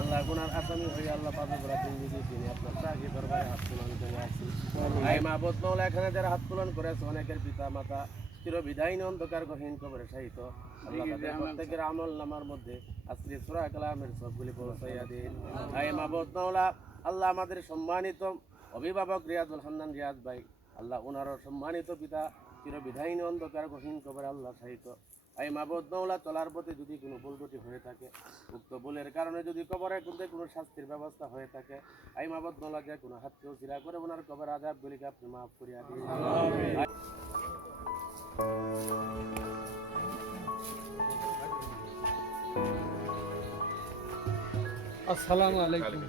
আল্লাহ গুনার আসামি হয়ে আল্লাহ পাবে বলা জিন্দিগি তিনি আপনার চাকরি দরবারে হাত তুলন করে আছি আই মাহবুব মাওলা এখানে যারা হাত তুলন করেছে অনেকের পিতা মাতা চিরবিদায়ী অন্ধকার গহীন কবরে শায়িত আল্লাহ তাদের প্রত্যেকের আমল নামার মধ্যে আজকে সূরা কালামের সবগুলি পৌঁছাইয়া দিন আই মাহবুব মাওলা আল্লাহ আমাদের সম্মানিত অভিভাবক রিয়াজুল হান্নান রিয়াজ ভাই আল্লাহ ওনারও সম্মানিত পিতা চিরবিদায়ী অন্ধকার গহীন কবরে আল্লাহ শায়িত আই মাহবুব মাওলা চলার পথে যদি কোনো ভুল ত্রুটি হয়ে থাকে উক্ত ভুলের কারণে যদি কবরের মধ্যে কোনো শাস্তির ব্যবস্থা হয়ে থাকে আই মাহবুব মাওলা যে কোনো হাতকেও চিরা করে ওনার কবর আযাব গুলিকে আপনি মাফ করিয়া দিন আসসালামু আলাইকুম।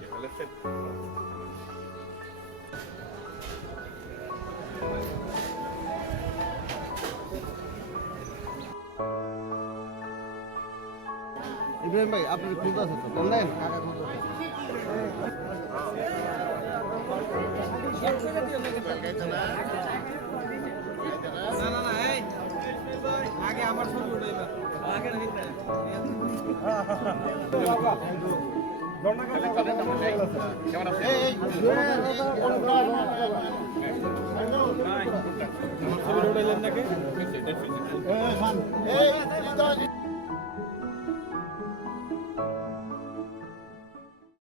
ইব্রাহিম ভাই আপনার খুঁজতে আছে তো বললেন কাকা খুঁজতে না এই আগে আমার ছবি উঠে এবার আগে না কেমন আছে